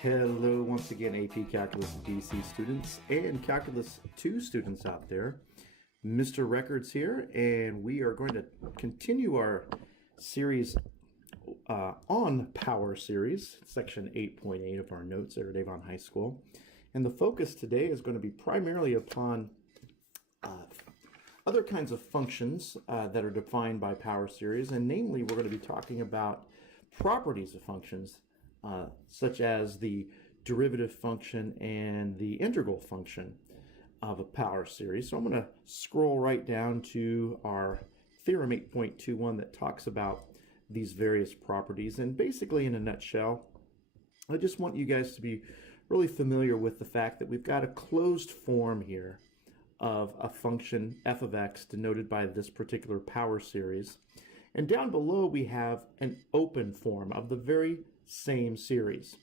Hello once again, AP Calculus BC students and Calculus 2 students out there. Mr. Records here, and we are going to continue our series on Power Series, section 8.8 of our notes at Avon High School. And the focus today is going to be primarily upon other kinds of functions that are defined by Power Series, and namely we're going to be talking about properties of functions such as the derivative function and the integral function of a power series. So I'm going to scroll right down to our theorem 8.21 that talks about these various properties. And basically, in a nutshell, I just want you guys to be really familiar with the fact that we've got a closed form here of a function f of x denoted by this particular power series. And down below we have an open form of the very same series.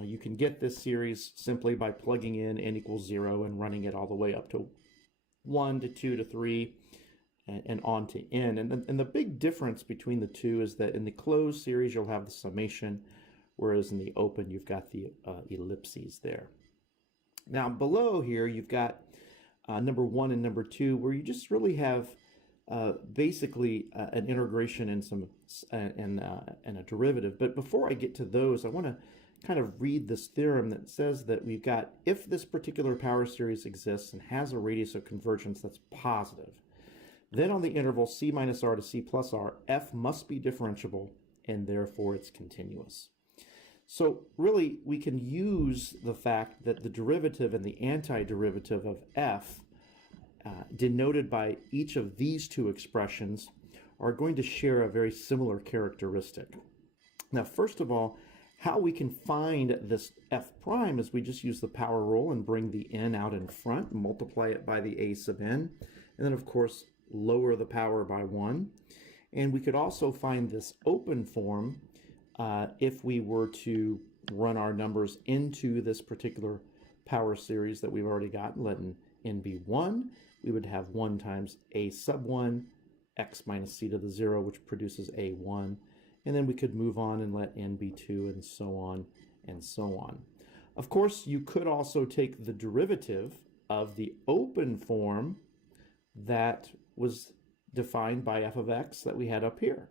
You can get this series simply by plugging in n equals 0 and running it all the way up to 1 to 2 to 3 and on to n. And the big difference between the two is that in the closed series you'll have the summation, whereas in the open you've got the ellipses there. Now below here you've got number 1 and number 2, where you just really have basically an integration and a derivative. But before I get to those, I want to kind of read this theorem that says that we've got, if this particular power series exists and has a radius of convergence that's positive, then on the interval c minus r to c plus r, f must be differentiable and therefore it's continuous. So really we can use the fact that the derivative and the antiderivative of f denoted by each of these two expressions are going to share a very similar characteristic. Now, first of all, how we can find this f prime is we just use the power rule and bring the n out in front, multiply it by the a sub n, and then of course lower the power by 1. And we could also find this open form if we were to run our numbers into this particular power series that we've already got, let n be 1. We would have 1 times a sub 1 x minus c to the 0, which produces a1. And then we could move on and let n be 2, and so on and so on. Of course, you could also take the derivative of the open form that was defined by f of x that we had up here.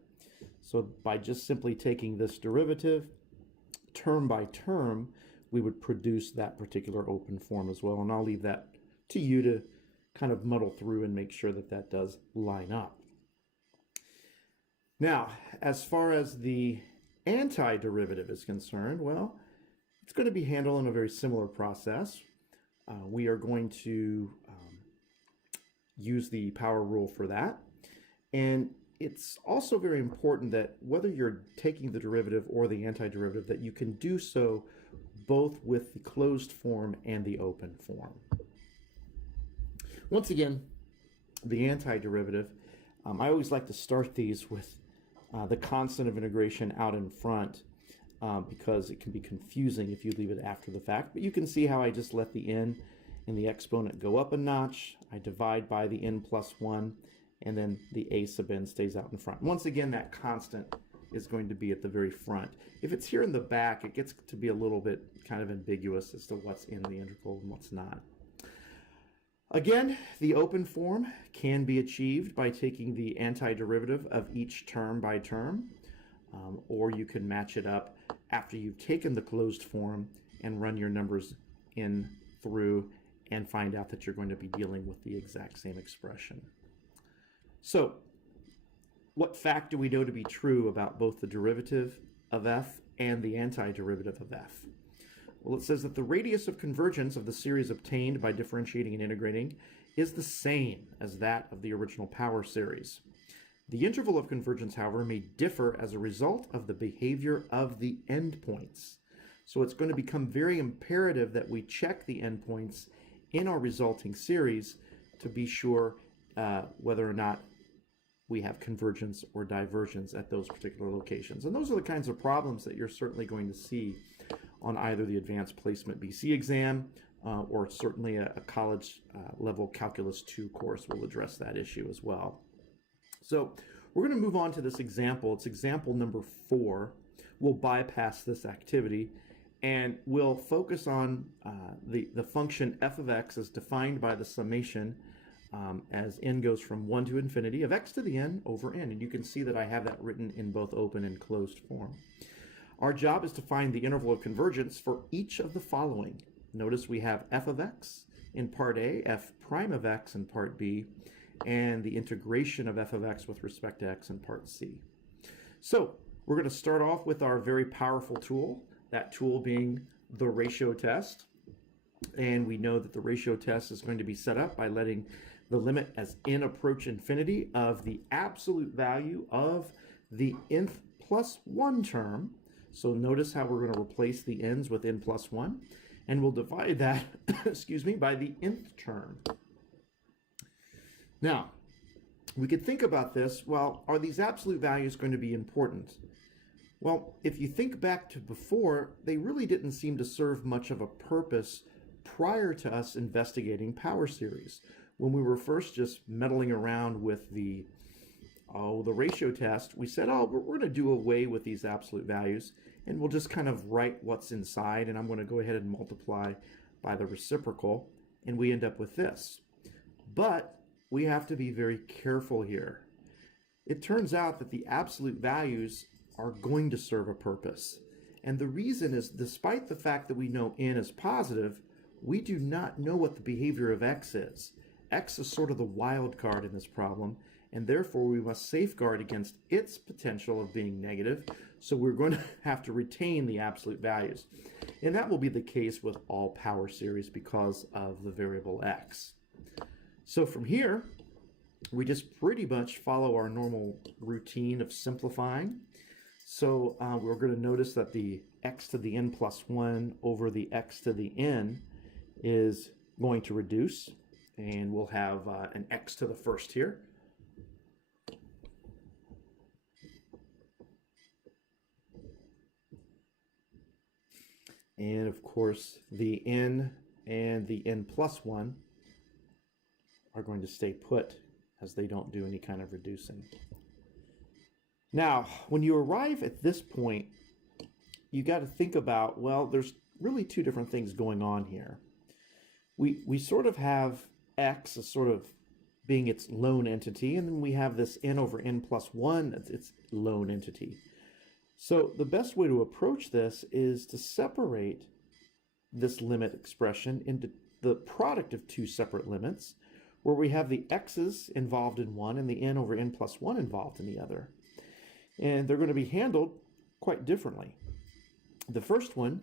So by just simply taking this derivative term by term, we would produce that particular open form as well. And I'll leave that to you to kind of muddle through and make sure that that does line up. Now, as far as the antiderivative is concerned, well, it's going to be handled in a very similar process. We are going to use the power rule for that. And it's also very important that whether you're taking the derivative or the antiderivative, that you can do so both with the closed form and the open form. Once again, the antiderivative, I always like to start these with the constant of integration out in front because it can be confusing if you leave it after the fact. But you can see how I just let the n and the exponent go up a notch. I divide by the n plus 1, and then the a sub n stays out in front. Once again, that constant is going to be at the very front. If it's here in the back, it gets to be a little bit kind of ambiguous as to what's in the integral and what's not. Again, the open form can be achieved by taking the antiderivative of each term by term, or you can match it up after you've taken the closed form and run your numbers in through and find out that you're going to be dealing with the exact same expression. So, what fact do we know to be true about both the derivative of f and the antiderivative of f? Well, it says that the radius of convergence of the series obtained by differentiating and integrating is the same as that of the original power series. The interval of convergence, however, may differ as a result of the behavior of the endpoints. So it's going to become very imperative that we check the endpoints in our resulting series to be sure whether or not we have convergence or divergence at those particular locations. And those are the kinds of problems that you're certainly going to see on either the Advanced Placement BC exam or certainly a college level Calculus 2 course will address that issue as well. So we're going to move on to this example. It's example number 4. We'll bypass this activity And we'll focus on the function f of x as defined by the summation as n goes from 1 to infinity of x to the n over n. And you can see that I have that written in both open and closed form. Our job is to find the interval of convergence for each of the following. Notice we have f of x in part A, f prime of x in part B, and the integration of f of x with respect to x in part C. So we're going to start off with our very powerful tool, that tool being the ratio test. And we know that the ratio test is going to be set up by letting the limit as n approach infinity of the absolute value of the nth plus 1 term. So notice how we're going to replace the n's with n plus 1, and we'll divide that excuse me, by the nth term. Now, we could think about this, well, are these absolute values going to be important? Well, if you think back to before, they really didn't seem to serve much of a purpose prior to us investigating power series. When we were first just meddling around with the ratio test, we said, we're going to do away with these absolute values, and we'll just kind of write what's inside, and I'm going to go ahead and multiply by the reciprocal, and we end up with this. But we have to be very careful here. It turns out that the absolute values are going to serve a purpose. And the reason is, despite the fact that we know n is positive, we do not know what the behavior of x is. X is sort of the wild card in this problem, and therefore we must safeguard against its potential of being negative, so we're going to have to retain the absolute values. And that will be the case with all power series because of the variable x. So from here, we just pretty much follow our normal routine of simplifying. So we're going to notice that the x to the n plus 1 over the x to the n is going to reduce, and we'll have an x to the first here. And of course, the n and the n plus 1 are going to stay put as they don't do any kind of reducing. Now, when you arrive at this point, you got to think about, well, there's really two different things going on here. We sort of have x as sort of being its lone entity, and then we have this n over n plus 1 as its lone entity. So the best way to approach this is to separate this limit expression into the product of two separate limits, where we have the x's involved in one and the n over n plus 1 involved in the other. And they're going to be handled quite differently. The first one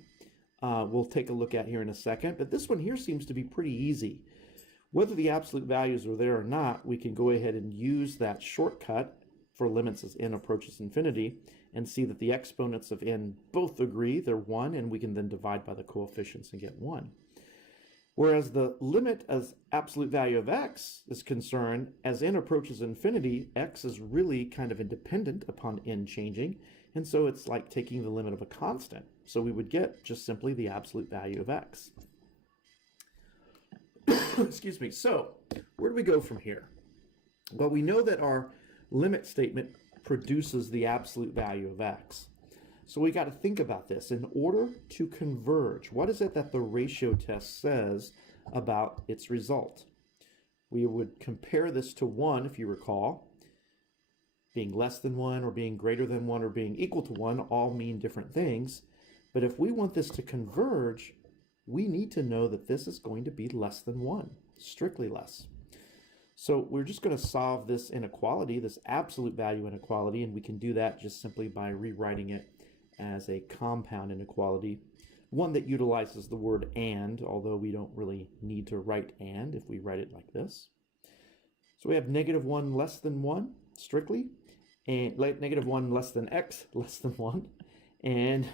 we'll take a look at here in a second, but this one here seems to be pretty easy. Whether the absolute values are there or not, we can go ahead and use that shortcut for limits as n approaches infinity and see that the exponents of n both agree, they're 1, and we can then divide by the coefficients and get 1. Whereas the limit as absolute value of x is concerned, as n approaches infinity, x is really kind of independent upon n changing, and so it's like taking the limit of a constant. So we would get just simply the absolute value of x. Excuse me. So where do we go from here? Well, we know that our limit statement produces the absolute value of x. So we got to think about this. In order to converge, what is it that the ratio test says about its result? We would compare this to 1, if you recall. Being less than 1 or being greater than 1 or being equal to 1 all mean different things. But if we want this to converge, we need to know that this is going to be less than 1, strictly less. So we're just going to solve this inequality, this absolute value inequality, and we can do that just simply by rewriting it as a compound inequality, one that utilizes the word and, although we don't really need to write and if we write it like this. So we have -1 less than 1, strictly, and -1 less than x less than 1. And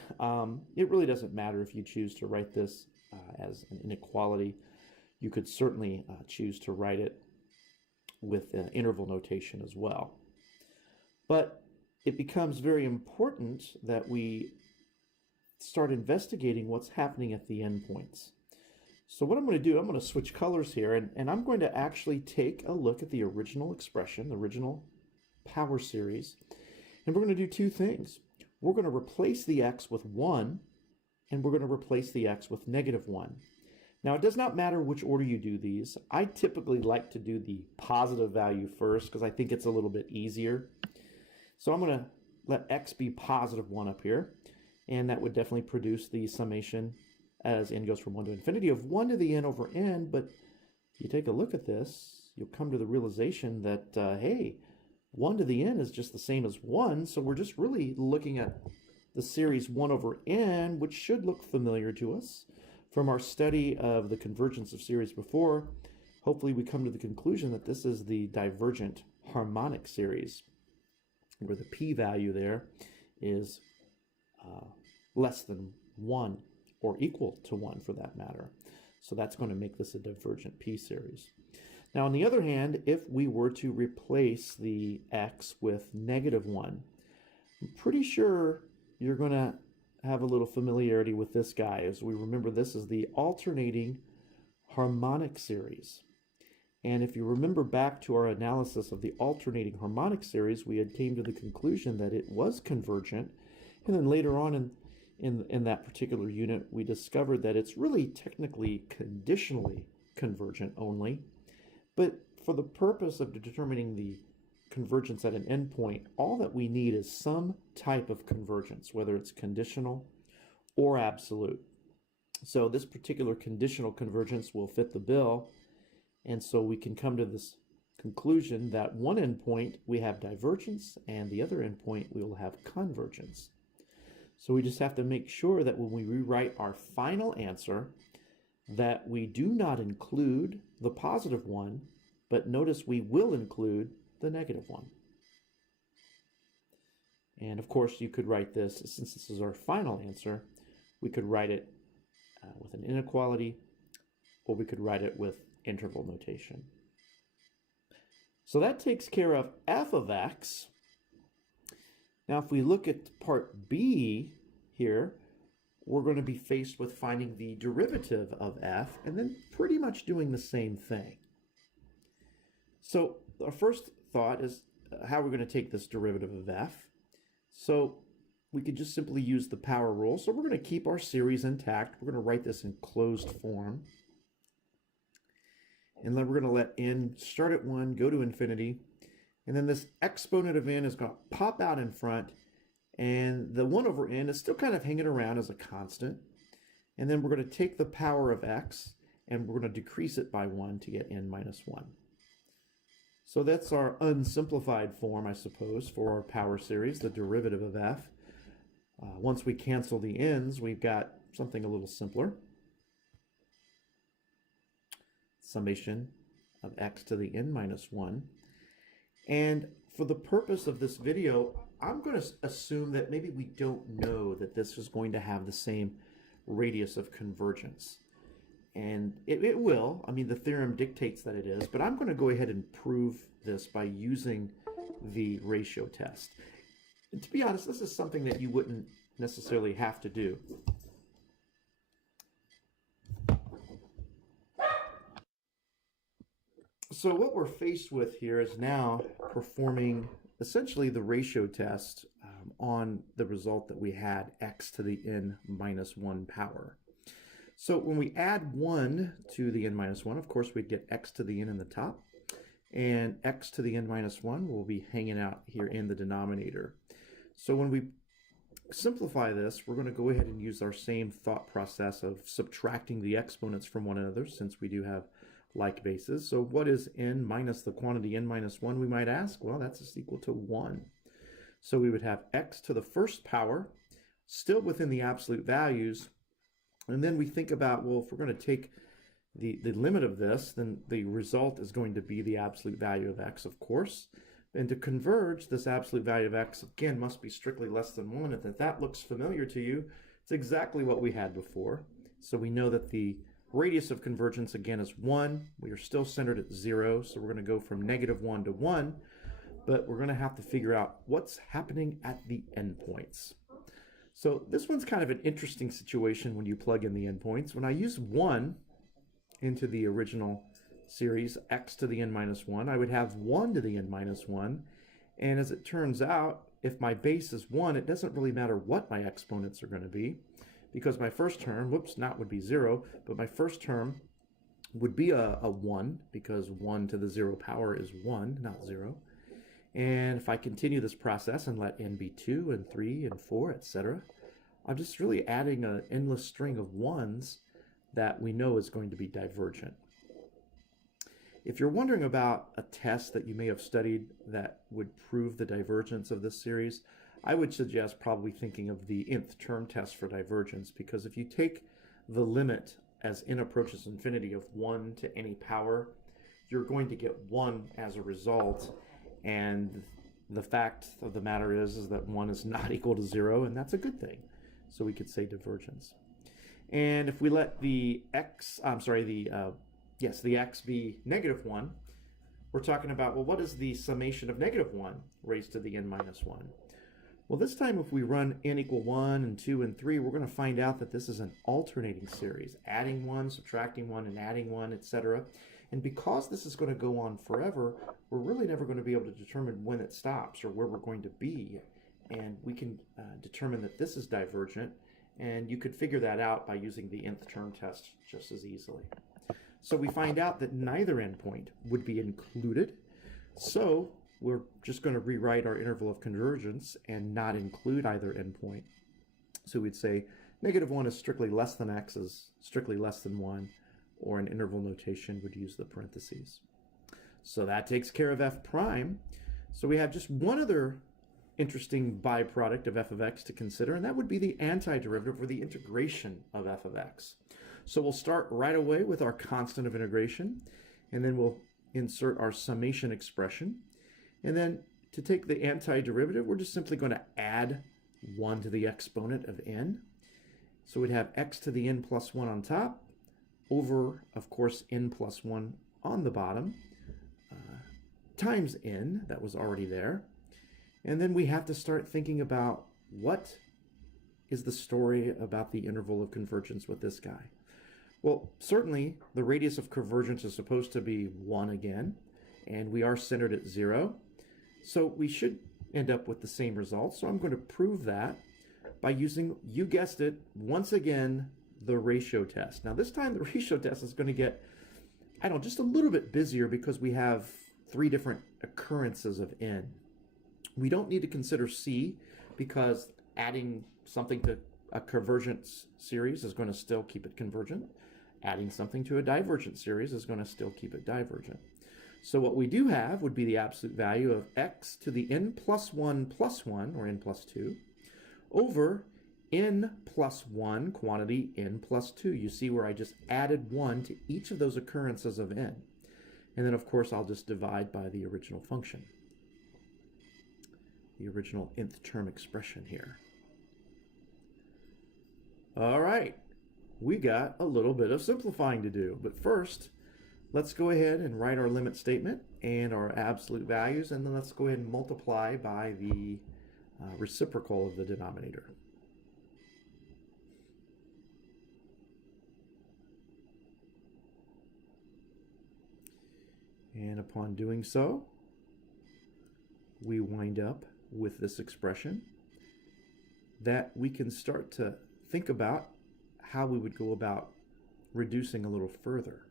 it really doesn't matter if you choose to write this as an inequality. You could certainly choose to write it with interval notation as well. But it becomes very important that we start investigating what's happening at the endpoints. So what I'm going to do, I'm going to switch colors here, and I'm going to actually take a look at the original expression, the original power series, and we're going to do two things. We're going to replace the x with 1, and we're going to replace the x with -1. Now, it does not matter which order you do these. I typically like to do the positive value first because I think it's a little bit easier. So I'm going to let x be +1 up here, and that would definitely produce the summation as n goes from 1 to infinity of 1 to the n over n. But if you take a look at this, you'll come to the realization that, hey, 1 to the n is just the same as 1, so we're just really looking at the series 1 over n, which should look familiar to us from our study of the convergence of series before. Hopefully we come to the conclusion that this is the divergent harmonic series, where the p-value there is less than 1 or equal to 1 for that matter. So that's going to make this a divergent p-series. Now, on the other hand, if we were to replace the x with -1, I'm pretty sure you're going to have a little familiarity with this guy, as we remember this is the alternating harmonic series. And if you remember back to our analysis of the alternating harmonic series, we had came to the conclusion that it was convergent. And then later on in that particular unit, we discovered that it's really technically conditionally convergent only. But for the purpose of determining the convergence at an endpoint, all that we need is some type of convergence, whether it's conditional or absolute. So this particular conditional convergence will fit the bill, and so we can come to this conclusion that one endpoint we have divergence and the other endpoint we will have convergence. So we just have to make sure that when we rewrite our final answer that we do not include the +1, but notice we will include the -1. And of course you could write this, since this is our final answer, we could write it with an inequality, or we could write it with interval notation. So that takes care of f of x. Now if we look at part B here, we're going to be faced with finding the derivative of f and then pretty much doing the same thing. So our first thought is how we're going to take this derivative of f. So we could just simply use the power rule. So we're going to keep our series intact. We're going to write this in closed form. And then we're going to let n start at 1, go to infinity. And then this exponent of n is going to pop out in front. And the 1 over n is still kind of hanging around as a constant. And then we're going to take the power of x, and we're going to decrease it by 1 to get n minus 1. So that's our unsimplified form, I suppose, for our power series, the derivative of f. Once we cancel the n's, we've got something a little simpler. Summation of x to the n minus 1. And for the purpose of this video, I'm going to assume that maybe we don't know that this is going to have the same radius of convergence. And it will. I mean, the theorem dictates that it is, but I'm going to go ahead and prove this by using the ratio test. And to be honest, this is something that you wouldn't necessarily have to do. So what we're faced with here is now performing essentially the ratio test on the result that we had, x to the n minus 1 power. So when we add 1 to the n minus 1, of course, we'd get x to the n in the top, and x to the n minus 1 will be hanging out here in the denominator. So when we simplify this, we're going to go ahead and use our same thought process of subtracting the exponents from one another, since we do have like bases. So what is n minus the quantity n minus 1, we might ask? Well, that's just equal to 1. So we would have x to the first power, still within the absolute values. And then we think about, well, if we're going to take the limit of this, then the result is going to be the absolute value of x, of course. And to converge, this absolute value of x, again, must be strictly less than 1. And if that looks familiar to you, it's exactly what we had before. So we know that the radius of convergence, again, is 1. We are still centered at 0, so we're going to go from -1 to 1. But we're going to have to figure out what's happening at the endpoints. So this one's kind of an interesting situation when you plug in the endpoints. When I use 1 into the original series, x to the n minus 1, I would have 1 to the n minus 1. And as it turns out, if my base is 1, it doesn't really matter what my exponents are going to be, because my first term, whoops, not would be 0, but my first term would be a 1, because 1 to the 0 power is 1, not 0. And if I continue this process and let n be 2 and 3 and 4, etc., I'm just really adding an endless string of 1s that we know is going to be divergent. If you're wondering about a test that you may have studied that would prove the divergence of this series, I would suggest probably thinking of the nth term test for divergence, because if you take the limit as n approaches infinity of 1 to any power, you're going to get 1 as a result, and the fact of the matter is that 1 is not equal to 0, and that's a good thing. So we could say divergence. And if we let the x, the x be -1, we're talking about, well, what is the summation of -1 raised to the n minus 1? Well, this time if we run n equal 1 and 2 and 3, we're going to find out that this is an alternating series, adding 1, subtracting 1, and adding 1, etc. And because this is going to go on forever, we're really never going to be able to determine when it stops or where we're going to be. And we can determine that this is divergent, and you could figure that out by using the nth term test just as easily. So we find out that neither endpoint would be included, so we're just going to rewrite our interval of convergence and not include either endpoint. So we'd say -1 is strictly less than x is strictly less than 1, or in interval notation would use the parentheses. So that takes care of f prime. So we have just one other interesting byproduct of f of x to consider, and that would be the antiderivative, or the integration of f of x. So we'll start right away with our constant of integration, and then we'll insert our summation expression. And then to take the antiderivative, we're just simply going to add 1 to the exponent of n. So we'd have x to the n plus 1 on top, over, of course, n plus 1 on the bottom, times n, that was already there. And then we have to start thinking about what is the story about the interval of convergence with this guy. Well, certainly the radius of convergence is supposed to be 1 again, and we are centered at 0. So we should end up with the same result. So I'm going to prove that by using, you guessed it, once again, the ratio test. Now this time the ratio test is going to get, I don't know, just a little bit busier because we have 3 different occurrences of n. We don't need to consider c, because adding something to a convergent series is going to still keep it convergent. Adding something to a divergent series is going to still keep it divergent. So what we do have would be the absolute value of x to the n plus 1 plus 1, or n plus 2, over n plus 1 quantity n plus 2. You see where I just added 1 to each of those occurrences of n. And then, of course, I'll just divide by the original function, the original nth term expression here. All right, we got a little bit of simplifying to do. But first, let's go ahead and write our limit statement and our absolute values, and then let's go ahead and multiply by the reciprocal of the denominator. And upon doing so, we wind up with this expression that we can start to think about how we would go about reducing a little further.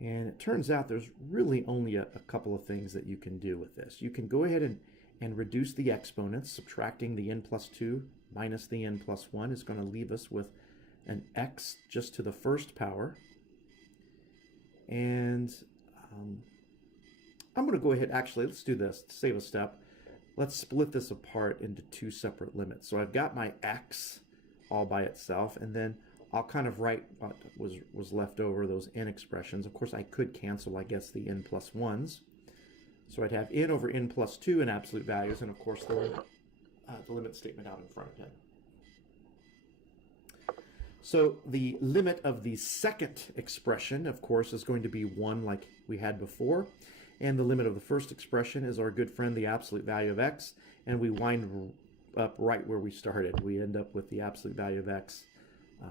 And it turns out there's really only a couple of things that you can do with this. You can go ahead and reduce the exponents. Subtracting the n plus 2 minus the n plus 1 is going to leave us with an x just to the first power. And I'm going to go ahead, actually, let's do this to save a step. Let's split this apart into 2 separate limits. So I've got my x all by itself, and then I'll kind of write what was left over, those n expressions. Of course, I could cancel, I guess, the n plus 1s. So I'd have n over n plus 2 in absolute values, and of course the limit statement out in front again. So the limit of the second expression, of course, is going to be 1 like we had before. And the limit of the first expression is our good friend, the absolute value of x. And we wind up right where we started. We end up with the absolute value of x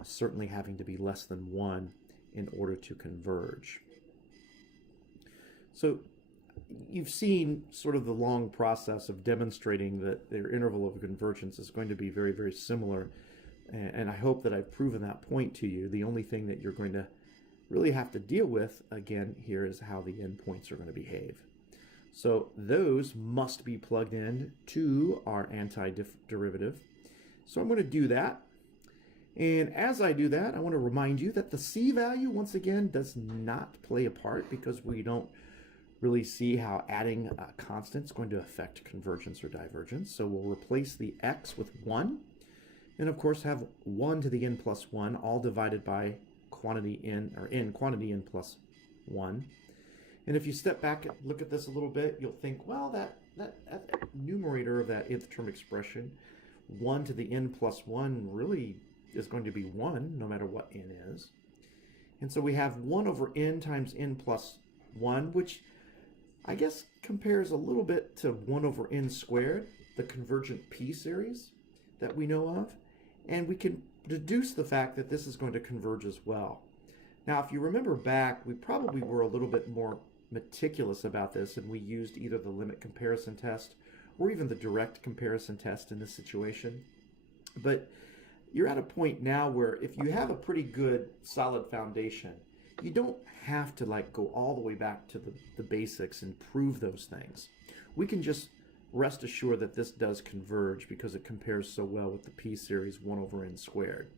certainly having to be less than 1 in order to converge. So you've seen sort of the long process of demonstrating that their interval of convergence is going to be very, very similar And I hope that I've proven that point to you. The only thing that you're going to really have to deal with, again, here is how the endpoints are going to behave. So those must be plugged in to our antiderivative. So I'm going to do that. And as I do that, I want to remind you that the C value, once again, does not play a part because we don't really see how adding a constant is going to affect convergence or divergence. So we'll replace the x with 1. And of course have 1 to the n plus 1, all divided by quantity n, or n quantity n plus 1. And if you step back and look at this a little bit, you'll think, well, that numerator of that nth term expression, 1 to the n plus 1, really is going to be 1, no matter what n is. And so we have 1 over n times n plus 1, which I guess compares a little bit to 1 over n squared, the convergent p series that we know of. And we can deduce the fact that this is going to converge as well. Now, if you remember back, we probably were a little bit more meticulous about this, and we used either the limit comparison test or even the direct comparison test in this situation. But you're at a point now where if you have a pretty good solid foundation, you don't have to go all the way back to the basics and prove those things. We can just rest assured that this does converge because it compares so well with the p series 1 over n squared.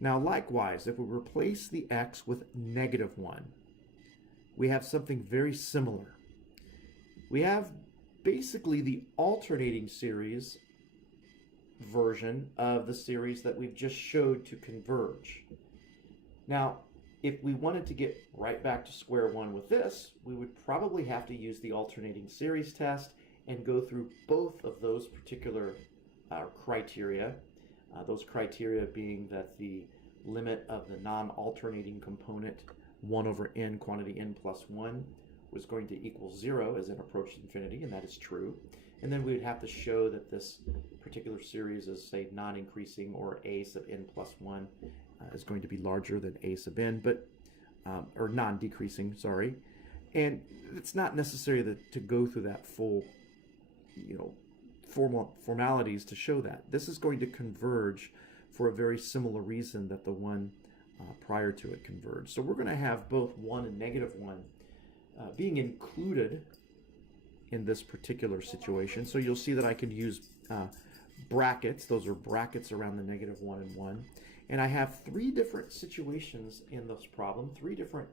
Now likewise, if we replace the x with -1, we have something very similar. We have basically the alternating series version of the series that we've just showed to converge. Now, if we wanted to get right back to square one with this, we would probably have to use the alternating series test and go through both of those particular criteria. Those criteria being that the limit of the non-alternating component 1 over n quantity n plus 1 was going to equal 0 as n approached infinity, and that is true. And then we would have to show that this particular series is, say, non-increasing, or a sub n plus 1 is going to be larger than a sub n, but or non-decreasing, sorry. And it's not necessary to go through that full, formalities to show that. This is going to converge for a very similar reason that the one prior to it converged. So we're going to have both 1 and -1 being included in this particular situation. So you'll see that I can use brackets. Those are brackets around the -1 and 1. And I have 3 different situations in this problem, 3 different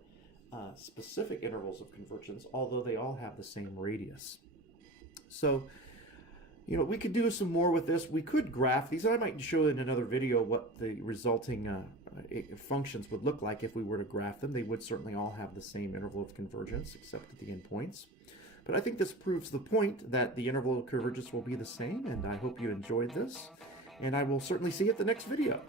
specific intervals of convergence, although they all have the same radius. So, we could do some more with this. We could graph these. I might show in another video what the resulting functions would look like if we were to graph them. They would certainly all have the same interval of convergence, except at the endpoints. But I think this proves the point that the interval of convergence will be the same, and I hope you enjoyed this. And I will certainly see you at the next video.